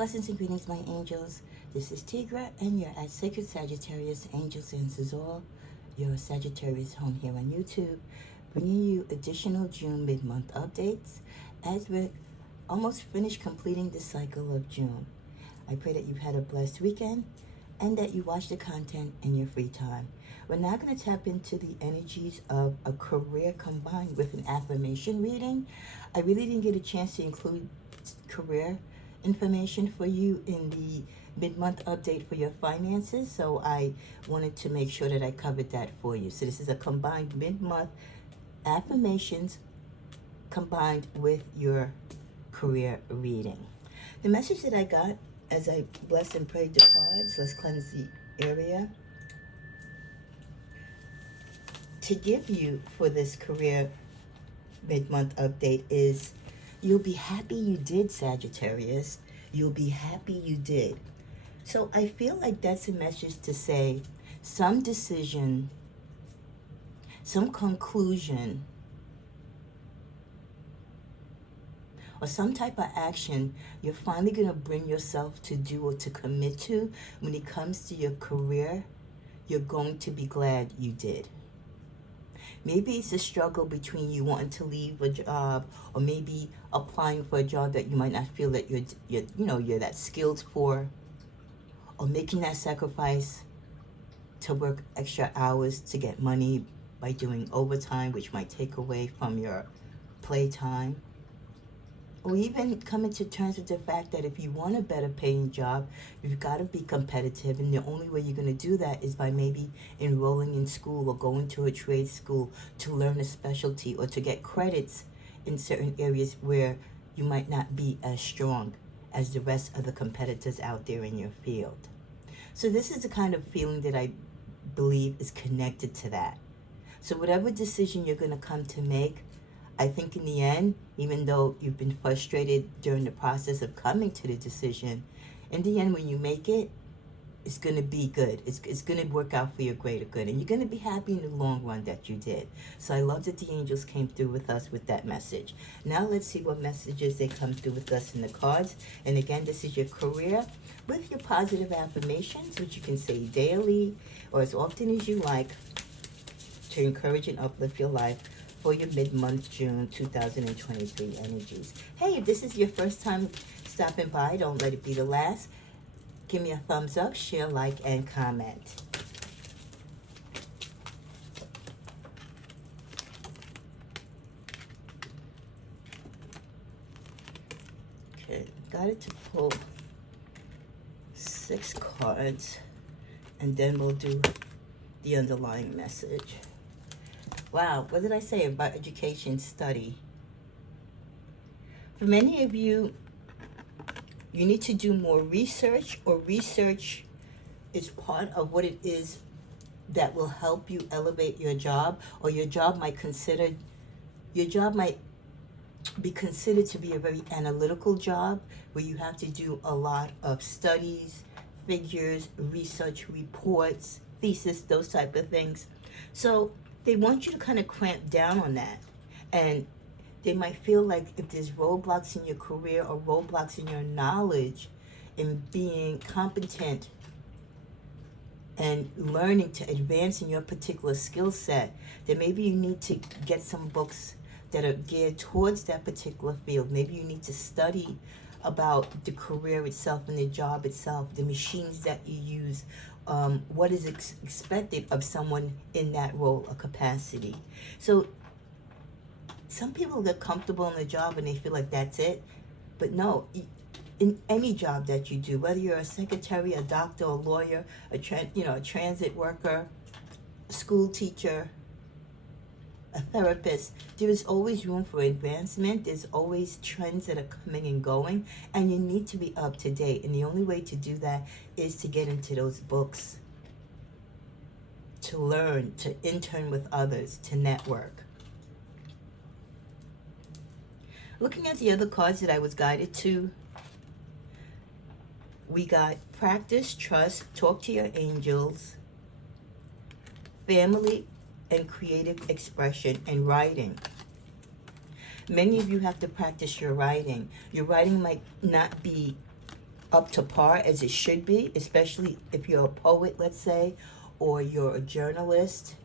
Blessings and greetings, my angels. This is Tigra, and you're at Sacred Sagittarius Angels and Zazor, your Sagittarius home here on YouTube, bringing you additional June mid-month updates as we're almost finished completing the cycle of June. I pray that you've had a blessed weekend and that you watch the content in your free time. We're now going to tap into the energies of a career combined with an affirmation reading. I really didn't get a chance to include career information for you in the mid-month update for your finances, so I wanted to make sure that I covered that for you. So this is a combined mid-month affirmations combined with your career reading. The message that I got as I blessed and prayed the cards, let's cleanse the area, to give you for this career mid-month update is: you'll be happy you did, Sagittarius. You'll be happy you did. So I feel like that's a message to say some decision, some conclusion, or some type of action you're finally going to bring yourself to do or to commit to when it comes to your career. You're going to be glad you did. Maybe it's a struggle between you wanting to leave a job, or maybe applying for a job that you might not feel that you're that skilled for, or making that sacrifice to work extra hours to get money by doing overtime, which might take away from your playtime. Or even coming to terms with the fact that if you want a better paying job, you've got to be competitive. And the only way you're going to do that is by maybe enrolling in school or going to a trade school to learn a specialty or to get credits in certain areas where you might not be as strong as the rest of the competitors out there in your field. So this is the kind of feeling that I believe is connected to that. So whatever decision you're going to come to make, I think in the end, even though you've been frustrated during the process of coming to the decision, in the end, when you make it, it's going to be good. It's going to work out for your greater good. And you're going to be happy in the long run that you did. So I love that the angels came through with us with that message. Now let's see what messages they come through with us in the cards. And again, this is your career with your positive affirmations, which you can say daily or as often as you like to encourage and uplift your life for your mid-month June 2023 energies. Hey, if this is your first time stopping by, don't let it be the last. Give me a thumbs up, share, like, and comment. Okay, got it to pull 6 cards, and then we'll do the underlying message. Wow, what did I say about education study? For many of you, you need to do more research, or research is part of what it is that will help you elevate your job, or your job might be considered to be a very analytical job where you have to do a lot of studies, figures, research reports, thesis, those type of things. So they want you to kind of clamp down on that. And they might feel like if there's roadblocks in your career or roadblocks in your knowledge in being competent and learning to advance in your particular skill set, then maybe you need to get some books that are geared towards that particular field. Maybe you need to study about the career itself and the job itself, the machines that you use, what is expected of someone in that role or capacity. So some people get comfortable in the job and they feel like that's it. But no, in any job that you do, whether you're a secretary, a doctor, a lawyer, a transit worker, a school teacher, a therapist, there is always room for advancement. There's always trends that are coming and going, and you need to be up to date. And the only way to do that is to get into those books, to learn, to intern with others, to network. Looking at the other cards that I was guided to, we got practice, trust, talk to your angels, family, and creative expression, and writing. Many of you have to practice your writing. Your writing might not be up to par as it should be, especially if you're a poet, let's say, or you're a journalist.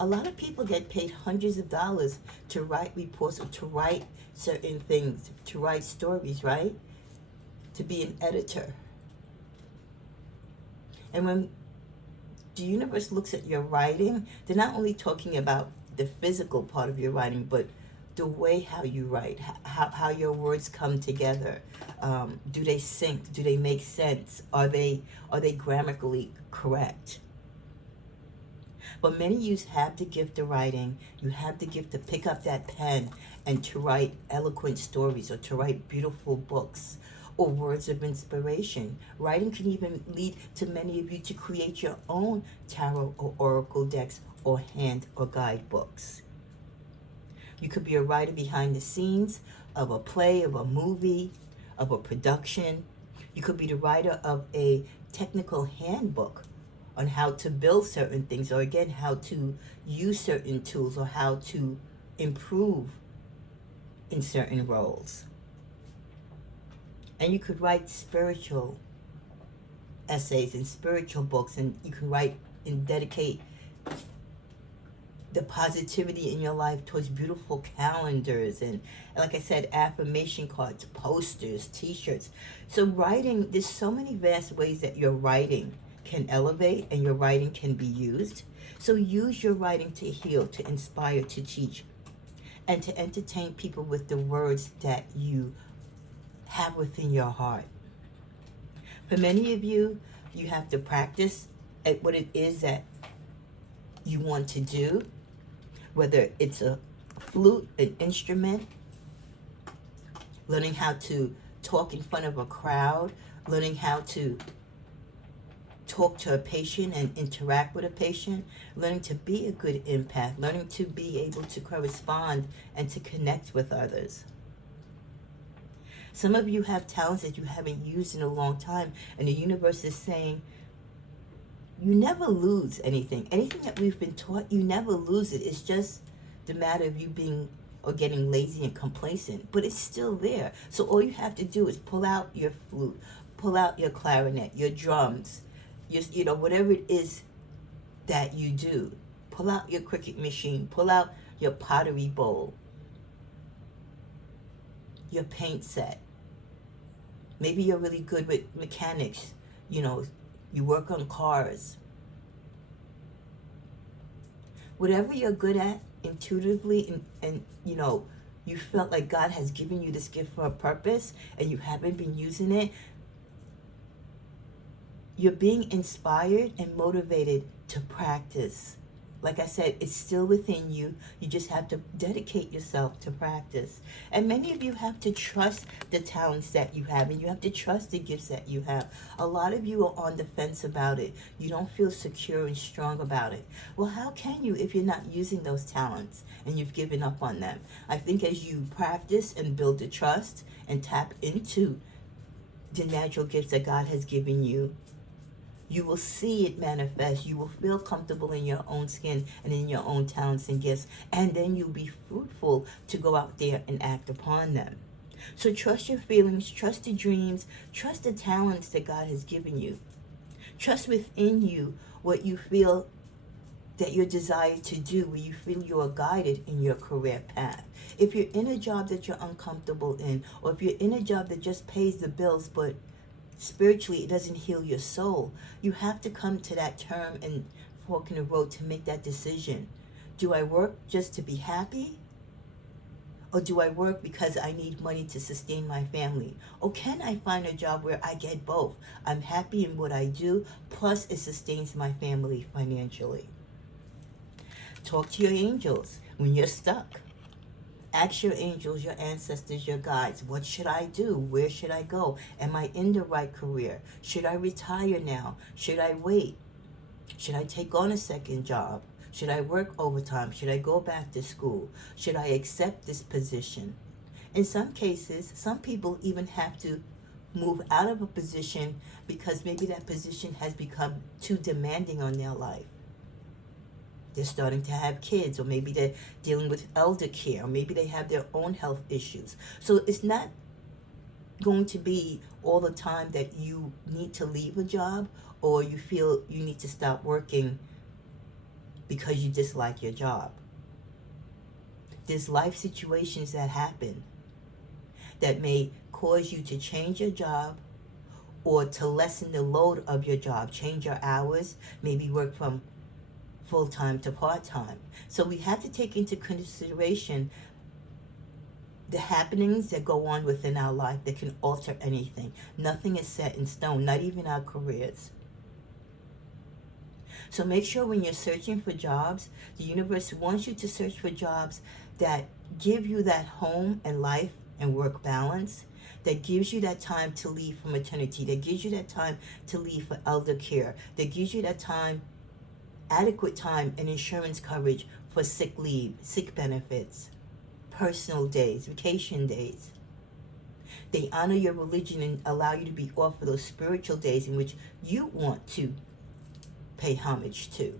A lot of people get paid hundreds of dollars to write reports or to write certain things, to write stories, right? To be an editor. And when the universe looks at your writing, they're not only talking about the physical part of your writing, but the way how you write, how your words come together. Do they sync? Do they make sense? Are they grammatically correct? But many of you have the gift of writing. You have the gift to pick up that pen and to write eloquent stories or to write beautiful books or words of inspiration. Writing can even lead to many of you to create your own tarot or oracle decks or hand or guidebooks. You could be a writer behind the scenes of a play, of a movie, of a production. You could be the writer of a technical handbook on how to build certain things, or again, how to use certain tools, or how to improve in certain roles. And you could write spiritual essays and spiritual books, and you can write and dedicate the positivity in your life towards beautiful calendars and, like I said, affirmation cards, posters, t-shirts. So writing, there's so many vast ways that your writing can elevate and your writing can be used. So use your writing to heal, to inspire, to teach, and to entertain people with the words that you have within your heart. For many of you, you have to practice at what it is that you want to do, whether it's a flute, an instrument, learning how to talk in front of a crowd, learning how to talk to a patient and interact with a patient, learning to be a good empath, learning to be able to correspond and to connect with others. Some of you have talents that you haven't used in a long time, and the universe is saying, you never lose anything. Anything that we've been taught, you never lose it. It's just the matter of you being or getting lazy and complacent, but it's still there. So all you have to do is pull out your flute, pull out your clarinet, your drums, whatever it is that you do. Pull out your Cricut machine, pull out your pottery bowl, your paint set. Maybe you're really good with mechanics, you work on cars. Whatever you're good at intuitively, and you felt like God has given you this gift for a purpose and you haven't been using it, you're being inspired and motivated to practice. Like I said, it's still within you. You just have to dedicate yourself to practice. And many of you have to trust the talents that you have, and you have to trust the gifts that you have. A lot of you are on the fence about it. You don't feel secure and strong about it. Well, how can you if you're not using those talents and you've given up on them? I think as you practice and build the trust and tap into the natural gifts that God has given you, you will see it manifest. You will feel comfortable in your own skin and in your own talents and gifts. And then you'll be fruitful to go out there and act upon them. So trust your feelings, trust the dreams, trust the talents that God has given you. Trust within you what you feel that you're desired to do, where you feel you are guided in your career path. If you're in a job that you're uncomfortable in, or if you're in a job that just pays the bills, but spiritually it doesn't heal your soul, you have to come to that term and fork in the road to make that decision. Do I work just to be happy? Or do I work because I need money to sustain my family? Or can I find a job where I get both? I'm happy in what I do, plus it sustains my family financially. Talk to your angels when you're stuck. Ask your angels, your ancestors, your guides, what should I do? Where should I go? Am I in the right career? Should I retire now? Should I wait? Should I take on a second job? Should I work overtime? Should I go back to school? Should I accept this position? In some cases, some people even have to move out of a position because maybe that position has become too demanding on their life. They're starting to have kids, or maybe they're dealing with elder care, or maybe they have their own health issues. So it's not going to be all the time that you need to leave a job, or you feel you need to stop working because you dislike your job. There's life situations that happen that may cause you to change your job or to lessen the load of your job, change your hours, maybe work from full-time to part-time. So we have to take into consideration the happenings that go on within our life that can alter anything. Nothing is set in stone, not even our careers. So make sure when you're searching for jobs, the universe wants you to search for jobs that give you that home and life and work balance, that gives you that time to leave for maternity, that gives you that time to leave for elder care, that gives you that time, adequate time and insurance coverage for sick leave, sick benefits, personal days, vacation days. They honor your religion and allow you to be off for those spiritual days in which you want to pay homage to.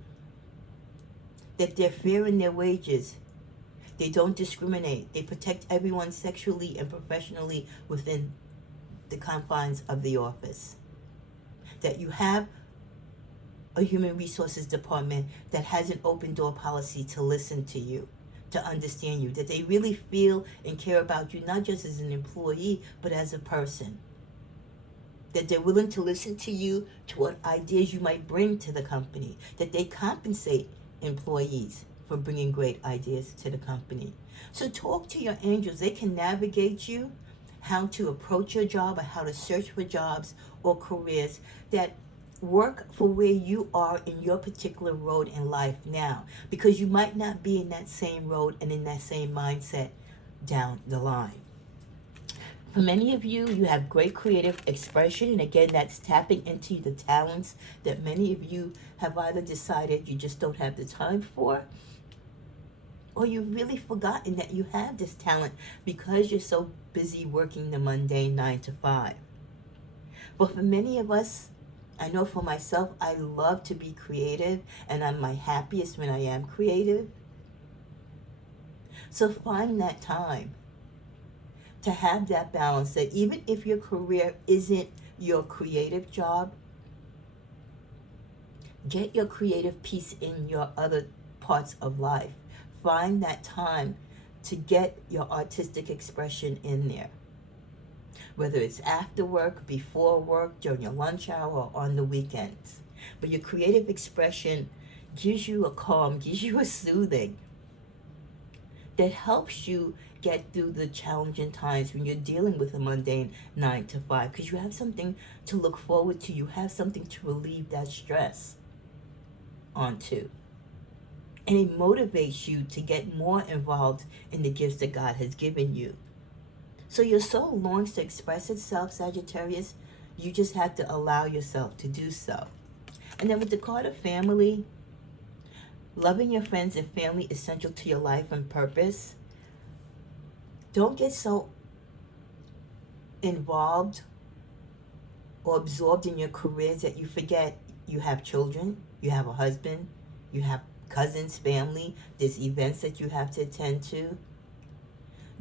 That they're fair in their wages. They don't discriminate. They protect everyone sexually and professionally within the confines of the office. That you have a human resources department that has an open door policy to listen to you, to understand you, that they really feel and care about you, not just as an employee, but as a person. That they're willing to listen to you, to what ideas you might bring to the company, that they compensate employees for bringing great ideas to the company. So talk to your angels. They can navigate you how to approach your job or how to search for jobs or careers that work for where you are in your particular road in life now, because you might not be in that same road and in that same mindset down the line. For many of you, you have great creative expression, and again, that's tapping into the talents that many of you have either decided you just don't have the time for, or you've really forgotten that you have this talent because you're so busy working the mundane 9 to 5. But for many of us, I know for myself, I love to be creative, and I'm my happiest when I am creative. So find that time to have that balance, that even if your career isn't your creative job, get your creative piece in your other parts of life. Find that time to get your artistic expression in there. Whether it's after work, before work, during your lunch hour, or on the weekends. But your creative expression gives you a calm, gives you a soothing that helps you get through the challenging times when you're dealing with a mundane 9 to 5, because you have something to look forward to. You have something to relieve that stress onto. And it motivates you to get more involved in the gifts that God has given you. So your soul longs to express itself, Sagittarius. You just have to allow yourself to do so. And then with the card of family, loving your friends and family is essential to your life and purpose. Don't get so involved or absorbed in your careers that you forget you have children, you have a husband, you have cousins, family, there's events that you have to attend to.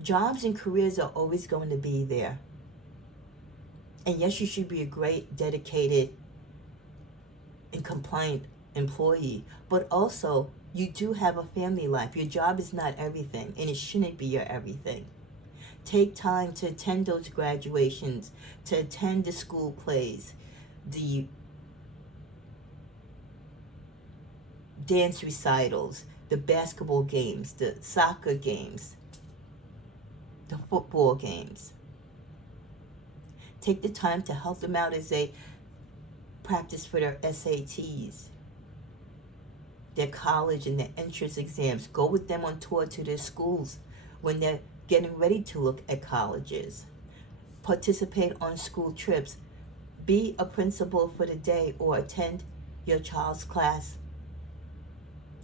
Jobs and careers are always going to be there. And yes, you should be a great, dedicated, and compliant employee, but also you do have a family life. Your job is not everything, and it shouldn't be your everything. Take time to attend those graduations, to attend the school plays, the dance recitals, the basketball games, the soccer games, the football games. Take the time to help them out as they practice for their SATs, their college and their entrance exams. Go with them on tour to their schools when they're getting ready to look at colleges. Participate on school trips. Be a principal for the day, or attend your child's class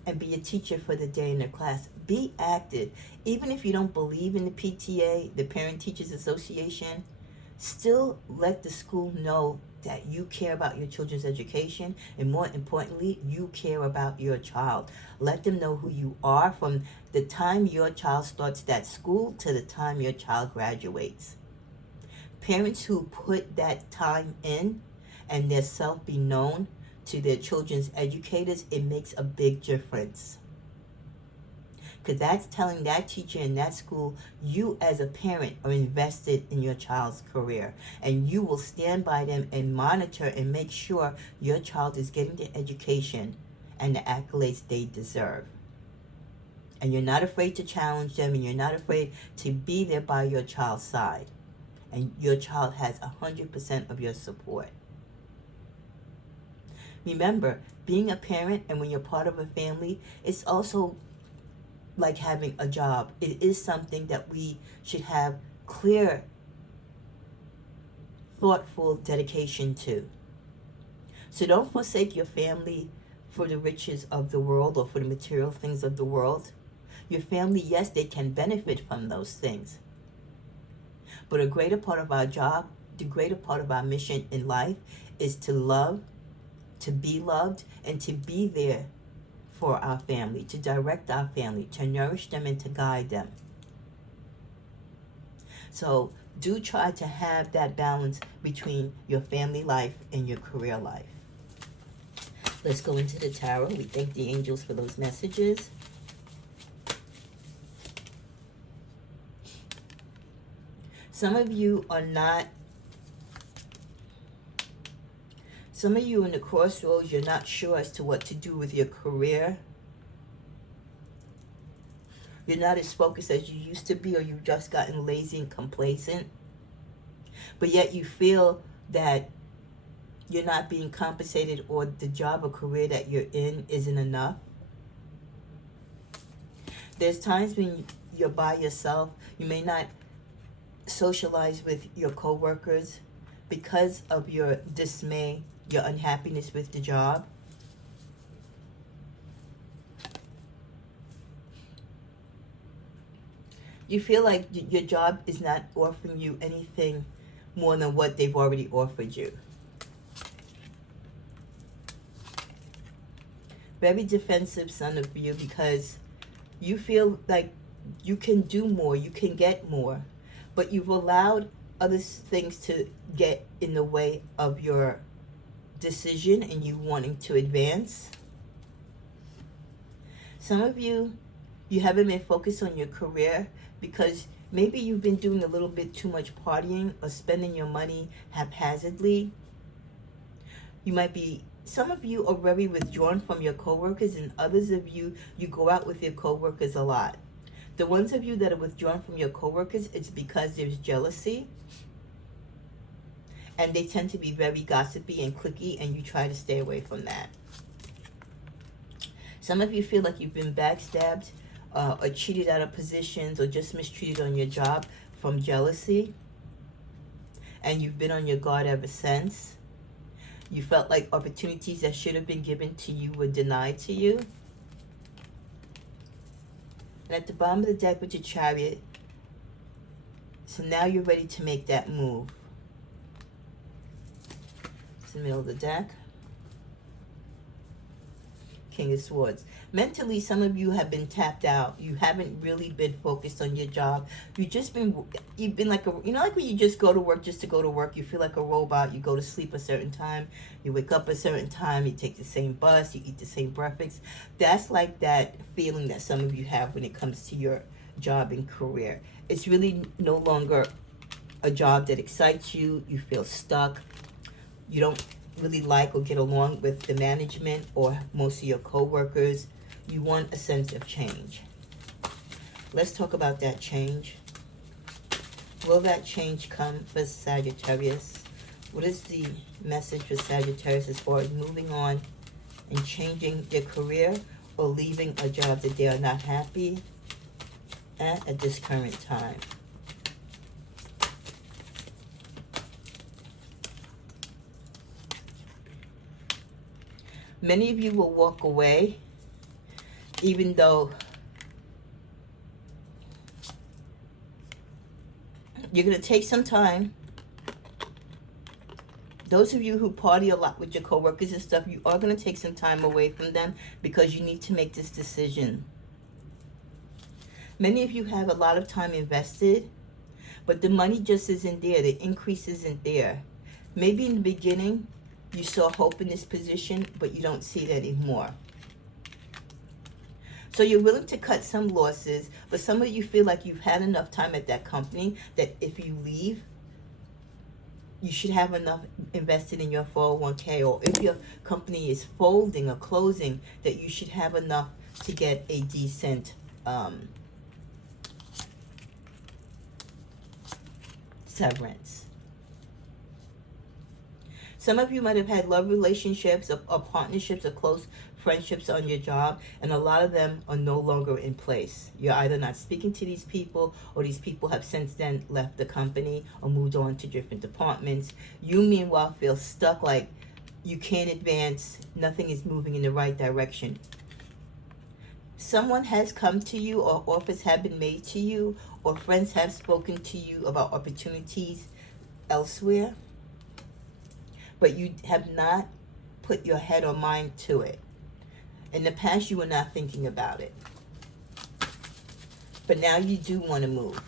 and be a teacher for the day in their class. Be active. Even if you don't believe in the PTA, the Parent Teachers Association, still let the school know that you care about your children's education, and more importantly, you care about your child. Let them know who you are from the time your child starts that school to the time your child graduates. Parents who put that time in and their self be known to their children's educators, it makes a big difference. Because that's telling that teacher in that school, you as a parent are invested in your child's career. And you will stand by them and monitor and make sure your child is getting the education and the accolades they deserve. And you're not afraid to challenge them, and you're not afraid to be there by your child's side. And your child has 100% of your support. Remember, being a parent and when you're part of a family, it's also like having a job. It is something that we should have clear, thoughtful dedication to. So don't forsake your family for the riches of the world or for the material things of the world. Your family, yes, they can benefit from those things. But a greater part of our job, the greater part of our mission in life is to love, to be loved, and to be there for our family, to direct our family, to nourish them and to guide them. So do try to have that balance between your family life and your career life. Let's go into the tarot. We thank the angels for those messages. Some of you are not, some of you in the crossroads, you're not sure as to what to do with your career. You're not as focused as you used to be, or you've just gotten lazy and complacent. But yet you feel that you're not being compensated, or the job or career that you're in isn't enough. There's times when you're by yourself. You may not socialize with your coworkers because of your dismay, your unhappiness with the job. You feel like your job is not offering you anything more than what they've already offered you. Very defensive, son of you, because you feel like you can do more, you can get more, but you've allowed other things to get in the way of your decision and you wanting to advance. Some of you, you haven't been focused on your career because maybe you've been doing a little bit too much partying or spending your money haphazardly. You might be, some of you are very withdrawn from your coworkers, and others of you, you go out with your coworkers a lot. The ones of you that are withdrawn from your coworkers, it's because there's jealousy. And they tend to be very gossipy and cliquey, and you try to stay away from that. Some of you feel like you've been backstabbed or cheated out of positions or just mistreated on your job from jealousy. And you've been on your guard ever since. You felt like opportunities that should have been given to you were denied to you. And at the bottom of the deck with your Chariot, so now you're ready to make that move. It's the middle of the deck. King of Swords. Mentally, some of you have been tapped out. You haven't really been focused on your job. You've been like a, like when you just go to work just to go to work. You feel like a robot. You go to sleep a certain time. You wake up a certain time. You take the same bus. You eat the same breakfast. That's like that feeling that some of you have when it comes to your job and career. It's really no longer a job that excites you. You feel stuck. You don't really like or get along with the management or most of your co-workers. You want a sense of change. Let's talk about that change. Will that change come for Sagittarius? What is the message for Sagittarius as far as moving on and changing their career or leaving a job that they are not happy at this current time? Many of you will walk away, even though you're going to take some time. Those of you who party a lot with your coworkers and stuff, you are going to take some time away from them because you need to make this decision. Many of you have a lot of time invested, But the money just isn't there. The increase isn't there. Maybe in the beginning, you saw hope in this position, but you don't see it anymore. So you're willing to cut some losses, but some of you feel like you've had enough time at that company that if you leave, you should have enough invested in your 401k, or if your company is folding or closing, that you should have enough to get a decent severance. Some of you might have had love relationships or partnerships or close friendships on your job, and a lot of them are no longer in place. You're either not speaking to these people, or these people have since then left the company or moved on to different departments. You, meanwhile, feel stuck, like you can't advance, nothing is moving in the right direction. Someone has come to you, or offers have been made to you, or friends have spoken to you about opportunities elsewhere, but you have not put your head or mind to it. In the past, you were not thinking about it. But now you do want to move.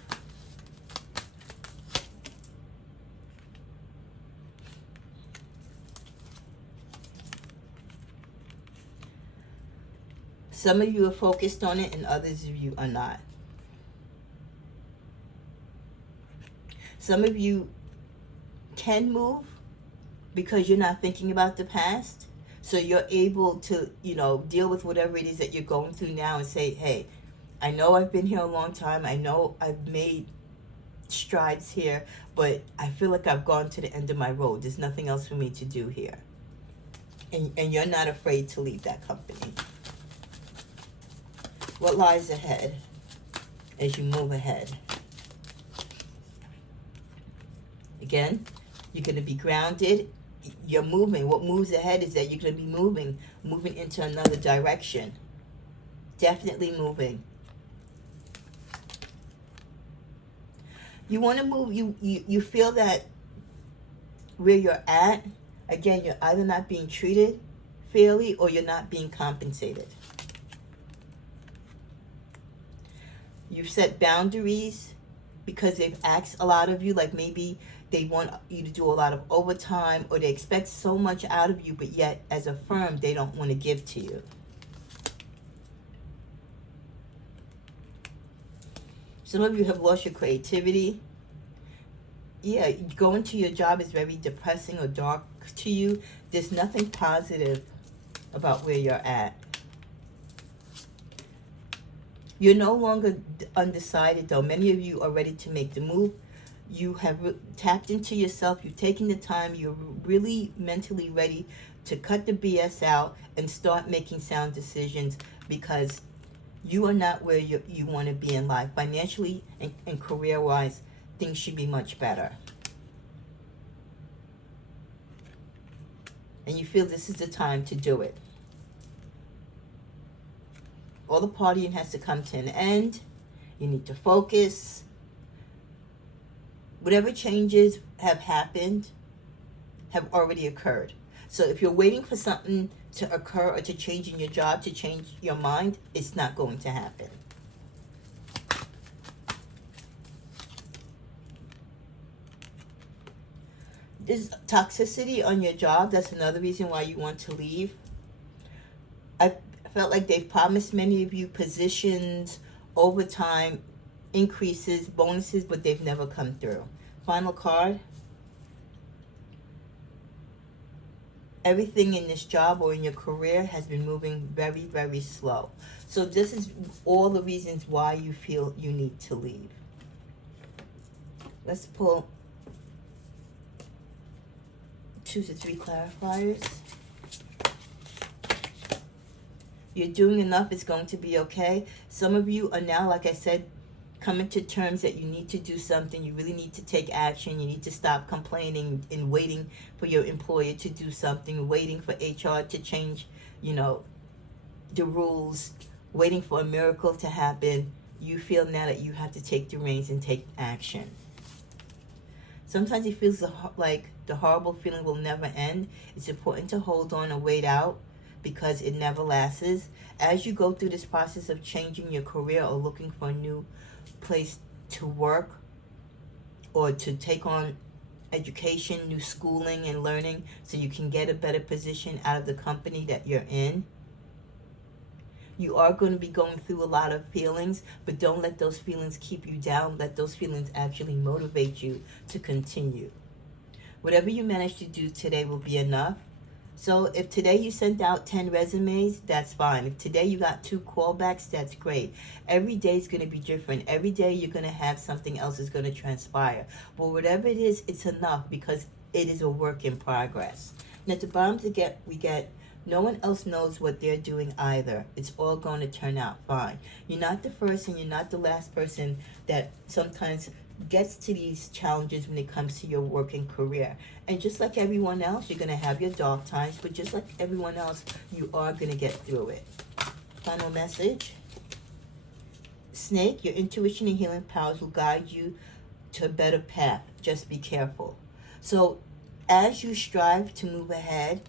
Some of you are focused on it, and others of you are not. Some of you can move because you're not thinking about the past. So you're able to, deal with whatever it is that you're going through now and say, hey, I know I've been here a long time. I know I've made strides here, but I feel like I've gone to the end of my road. There's nothing else for me to do here. And you're not afraid to leave that company. What lies ahead as you move ahead? Again, you're going to be grounded. You're moving. What moves ahead is that you're going to be moving into another direction. Definitely moving. You want to move. You feel that where you're at, again, you're either not being treated fairly or you're not being compensated. You've set boundaries because they've asked a lot of you, like maybe they want you to do a lot of overtime, or they expect so much out of you, but yet as a firm, they don't want to give to you. Some of you have lost your creativity. Yeah, going to your job is very depressing or dark to you. There's nothing positive about where you're at. You're no longer undecided, though. Many of you are ready to make the move. You have tapped into yourself. You've taken the time. You're really mentally ready to cut the BS out and start making sound decisions, because you are not where you want to be in life. Financially and career-wise, things should be much better. And you feel this is the time to do it. All the partying has to come to an end. You need to focus. Whatever changes have happened have already occurred. So if you're waiting for something to occur or to change in your job, to change your mind, it's not going to happen. There's toxicity on your job. That's another reason why you want to leave. I felt like they've promised many of you positions, overtime, increases, bonuses, but they've never come through. Final card. Everything in this job or in your career has been moving very, very slow. So this is all the reasons why you feel you need to leave. Let's pull 2 to 3 clarifiers. You're doing enough. It's going to be okay. Some of you are now, like I said, coming to terms that you need to do something. You really need to take action. You need to stop complaining and waiting for your employer to do something, waiting for HR to change, the rules, waiting for a miracle to happen. You feel now that you have to take the reins and take action. Sometimes it feels like the horrible feeling will never end. It's important to hold on and wait out, because it never lasts. As you go through this process of changing your career or looking for a new place to work, or to take on education, new schooling and learning so you can get a better position out of the company that you're in. You are going to be going through a lot of feelings, but don't let those feelings keep you down. Let those feelings actually motivate you to continue. Whatever you manage to do today will be enough. So if today you sent out 10 resumes, that's fine. If today you got 2 callbacks, that's great. Every day is going to be different. Every day you're going to have something else is going to transpire. But whatever it is, it's enough because it is a work in progress. And at the bottom we get no one else knows what they're doing either. It's all going to turn out fine. You're not the first and you're not the last person that sometimes gets to these challenges when it comes to your working career. And just like everyone else, you're going to have your dark times, but just like everyone else, you are going to get through it. Final message. Snake, your intuition and healing powers will guide you to a better path. Just be careful. So as you strive to move ahead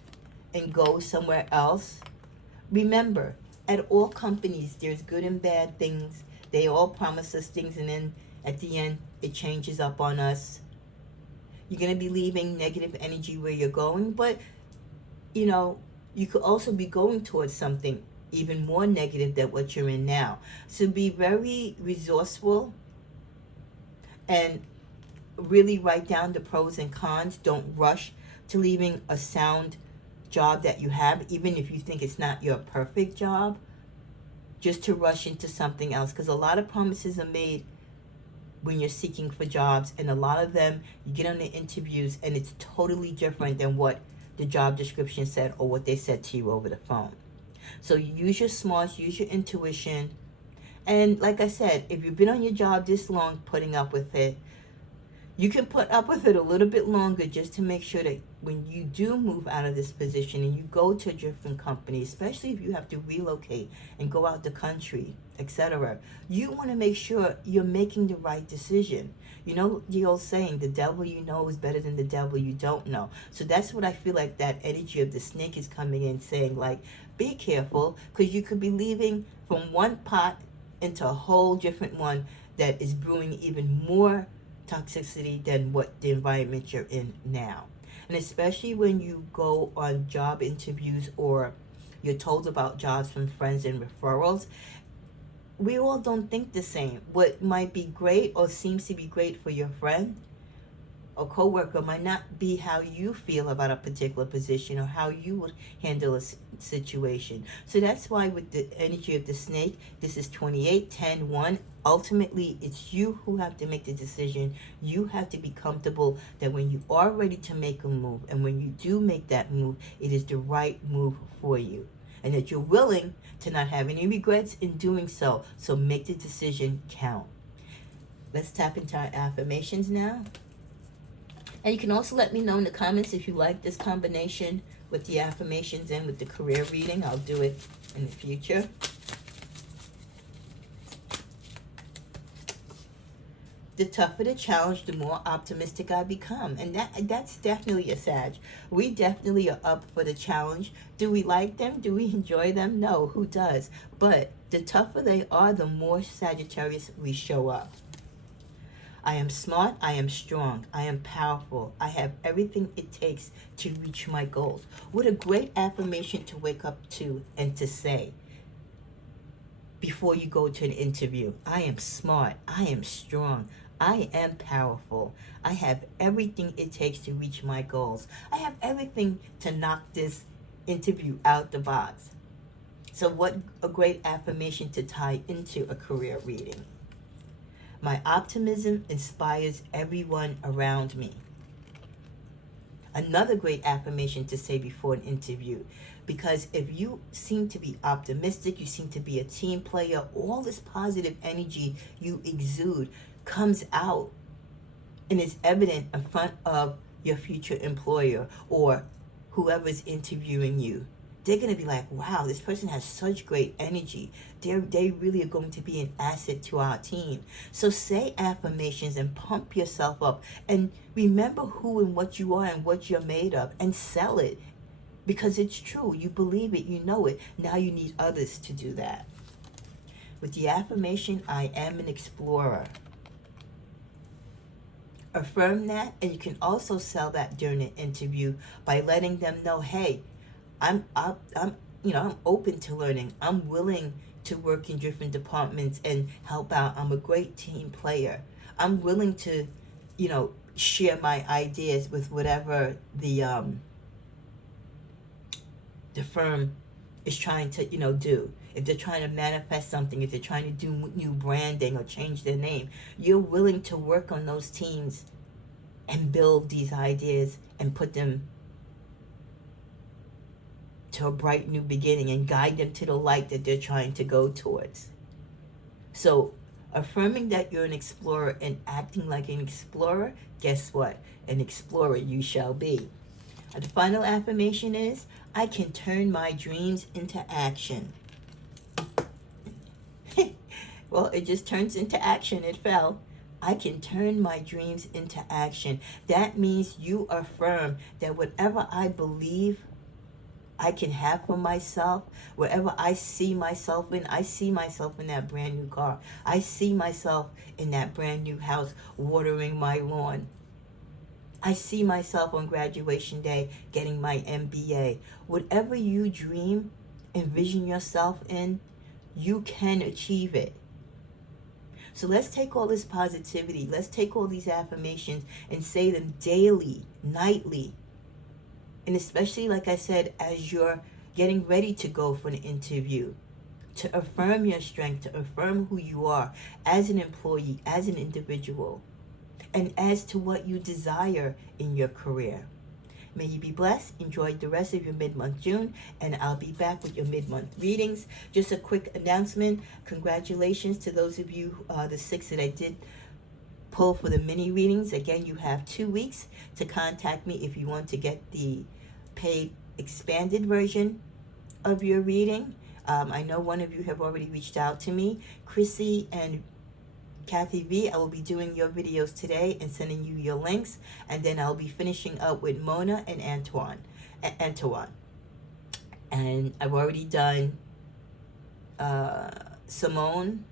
and go somewhere else, remember, at all companies, there's good and bad things. They all promise us things, and then at the end, it changes up on us. You're going to be leaving negative energy where you're going, but, you could also be going towards something even more negative than what you're in now. So be very resourceful and really write down the pros and cons. Don't rush to leaving a sound job that you have, even if you think it's not your perfect job, just to rush into something else, because a lot of promises are made when you're seeking for jobs, and a lot of them you get on the interviews and it's totally different than what the job description said or what they said to you over the phone. So use your smarts, use your intuition, and like I said, if you've been on your job this long, putting up with it, you can put up with it a little bit longer just to make sure that when you do move out of this position and you go to a different company, especially if you have to relocate and go out the country, etc., you want to make sure you're making the right decision. You know the old saying, the devil you know is better than the devil you don't know. So that's what I feel like that energy of the snake is coming in, saying like, be careful, because you could be leaving from one pot into a whole different one that is brewing even more toxicity than what the environment you're in now. And especially when you go on job interviews or you're told about jobs from friends and referrals, we all don't think the same. What might be great or seems to be great for your friend or coworker might not be how you feel about a particular position or how you would handle a situation. So that's why with the energy of the snake, this is 28, 10, 1. Ultimately, it's you who have to make the decision. You have to be comfortable that when you are ready to make a move, and when you do make that move, it is the right move for you. And that you're willing to not have any regrets in doing so. So make the decision count. Let's tap into our affirmations now. And you can also let me know in the comments if you like this combination with the affirmations and with the career reading. I'll do it in the future. The tougher the challenge, the more optimistic I become. And that's definitely a Sag. We definitely are up for the challenge. Do we like them? Do we enjoy them? No, who does? But the tougher they are, the more Sagittarius we show up. I am smart, I am strong, I am powerful, I have everything it takes to reach my goals. What a great affirmation to wake up to and to say before you go to an interview. I am smart, I am strong, I am powerful, I have everything it takes to reach my goals. I have everything to knock this interview out the box. So what a great affirmation to tie into a career reading. My optimism inspires everyone around me. Another great affirmation to say before an interview, because if you seem to be optimistic, you seem to be a team player, all this positive energy you exude comes out and is evident in front of your future employer or whoever's interviewing you. They're going to be like, wow, this person has such great energy. They really are going to be an asset to our team. So say affirmations and pump yourself up. And remember who and what you are and what you're made of. And sell it. Because it's true. You believe it. You know it. Now you need others to do that. With the affirmation, I am an explorer. Affirm that, and you can also sell that during an interview by letting them know, hey, I'm I'm open to learning. I'm willing to work in different departments and help out. I'm a great team player. I'm willing to, share my ideas with whatever the firm is trying to, do. If they're trying to manifest something, if they're trying to do new branding or change their name, you're willing to work on those teams and build these ideas and put them to a bright new beginning and guide them to the light that they're trying to go towards. So affirming that you're an explorer and acting like an explorer, guess what? An explorer you shall be. And the final affirmation is, I can turn my dreams into action. Well, it just turns into action. It fell. I can turn my dreams into action. That means you affirm that whatever I believe I can have for myself, wherever I see myself in that brand new car. I see myself in that brand new house watering my lawn. I see myself on graduation day getting my MBA. Whatever you dream, envision yourself in, you can achieve it. So let's take all this positivity, let's take all these affirmations and say them daily, nightly. And especially, like I said, as you're getting ready to go for an interview, to affirm your strength, to affirm who you are as an employee, as an individual, and as to what you desire in your career. May you be blessed. Enjoy the rest of your mid-month June, and I'll be back with your mid-month readings. Just a quick announcement. Congratulations to those of you, the 6 that I did pull for the mini readings. Again, you have 2 weeks to contact me if you want to get the paid expanded version of your reading. I know one of you have already reached out to me. Chrissy and Kathy V, I will be doing your videos today and sending you your links, and then I'll be finishing up with Mona and Antoine. And I've already done Simone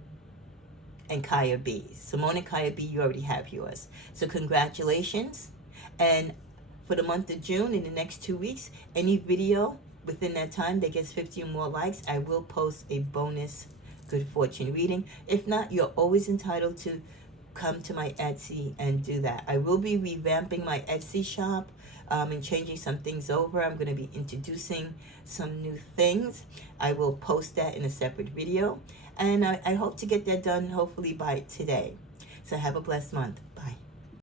and Kaya B. Simone and Kaya B, you already have yours. So congratulations. And for the month of June, in the next 2 weeks, any video within that time that gets 50 or more likes, I will post a bonus good fortune reading. If not, you're always entitled to come to my Etsy and do that. I will be revamping my Etsy shop and changing some things over. I'm going to be introducing some new things. I will post that in a separate video, and I hope to get that done hopefully by today. So have a blessed month.